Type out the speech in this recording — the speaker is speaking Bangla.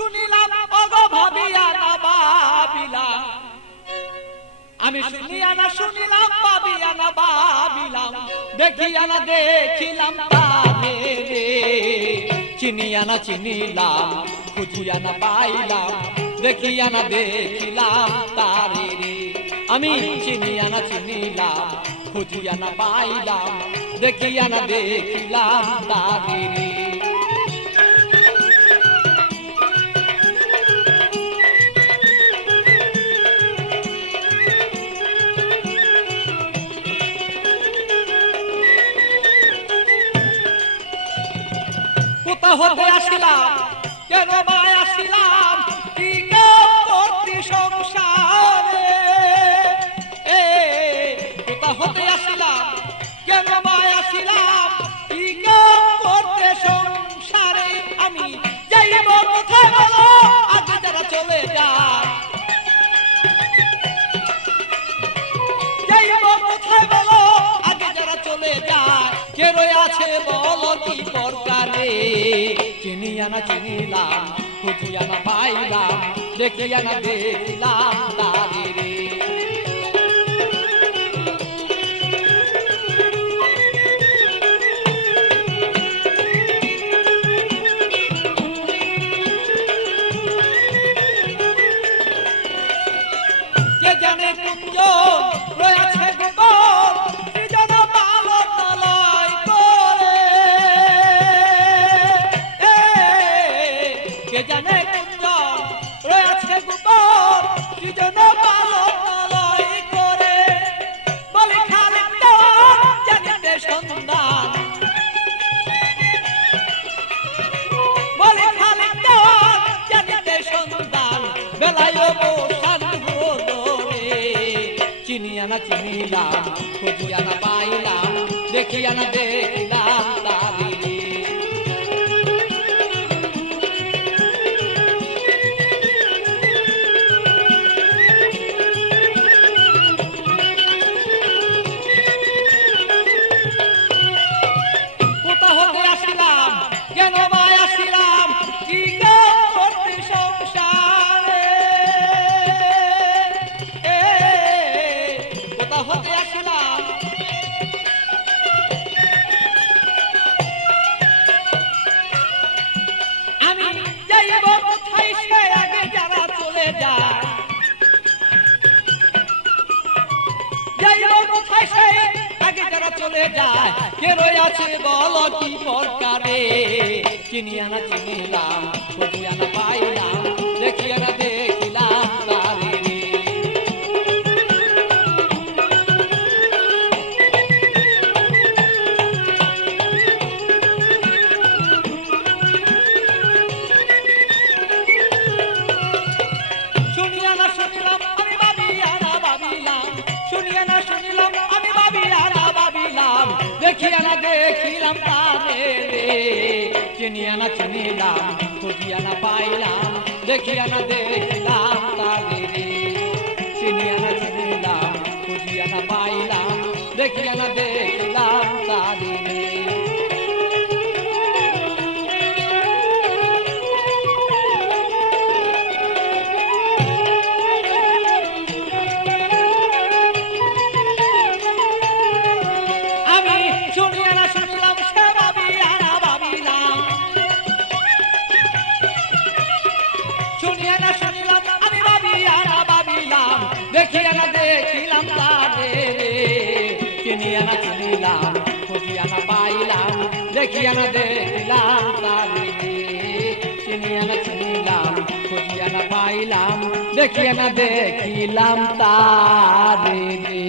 শুনিলাম ওগো ভাবিয়া না ভাবিলাম, আমি শুনিয়া না শুনিলাম ভাবিয়া না ভাবিলাম, দেখিয়া না দেখিলাম তারে রে। চিনিয়া না চিনিলাম, খুঁজিয়া না পাইলাম, দেখিয়া না দেখিলাম তারে রে। আমি চিনিয়া না চিনিলাম, খুঁজিয়া না পাইলাম, দেখিয়া না দেখিলাম তারে রে। কোথা হতে আসিলাম, কেন বা আসিলাম, কি করতে সংসারে। কোথা হতে আসিলাম, কেন বা আসিলাম, কি করতে সংসারে। আমি যাইব কোথায় বলো, আগে যারা চলে যায়। যাইব কোথায় বলো, আগে যারা চলে যায়। কে রয়ে আছে বলো কি দরকারে। চিনিয়া না চিনিলাম, খুঁজিয়া না পাইলাম, দেখিয়া না দেখিলাম তারে রে। কে জানে কুঞ্জ রয়েছে গোপন, কি যেন পালক তলয় করে। কে জানে কুঞ্জ রয়েছে গোপন, কি যেন পালক তলয় করে। বলি খালিক দেওয়ান জানিতে সন্ধান, বলি খালিক দেওয়ান জানিতে সন্ধান, বেলায় বসান হদরে। চিনিয়া না চিনিলাম, খুঁজিয়া না পাইলাম, দেখিয়া না দেখিলাম তারে রে। কোথা হতে আসিলাম, কেন বা আসিলাম, কি করতে সংসারে। কোথা হতে আসিলাম, আমি যাইব কোথায় সে আগে যারা চলে যায়। যাইব কোথায় সে আগে যারা চলে যায়। কে রয়ে আছে বলো কি দরকারে। চিনিয়া না চিনিলাম, খুঁজিয়া না পাইলাম, দেখিয়া না দেখিলাম তারে রে। শুনিয়া না শুনিলাম, আমি ভাবিয়া না ভাবিলাম, শুনিয়া না শুনিলাম, আমি ভাবিয়া না ভাবিলাম, দেখিয়া না দেখিলাম তারে রে। চিনিয়া না চিনিলাম, খুঁজিয়া না পাইলাম, দেখিয়া না দেখিলাম তারে রে। চিনিয়া না চিনিলাম, খুঁজিয়া না পাইলাম, দেখিয়া না দেখিলাম তারে রে। আমি শুনিয়া না শুনিলাম, সে ভাবিয়া না ভাবিলাম, শুনিয়া না শুনিলাম, আমি ভাবিয়া না ভাবিলাম, দেখিয়া না দেখিলাম তারে রে। চিনিয়া না চিনিলাম, খুঁজিয়া না পাইলাম, দেখিয়া না দেখিলাম তারে রে। চিনিয়া না চিনিলাম, খুঁজিয়া না পাইলাম, দেখিয়া না দেখিলাম তারে রে।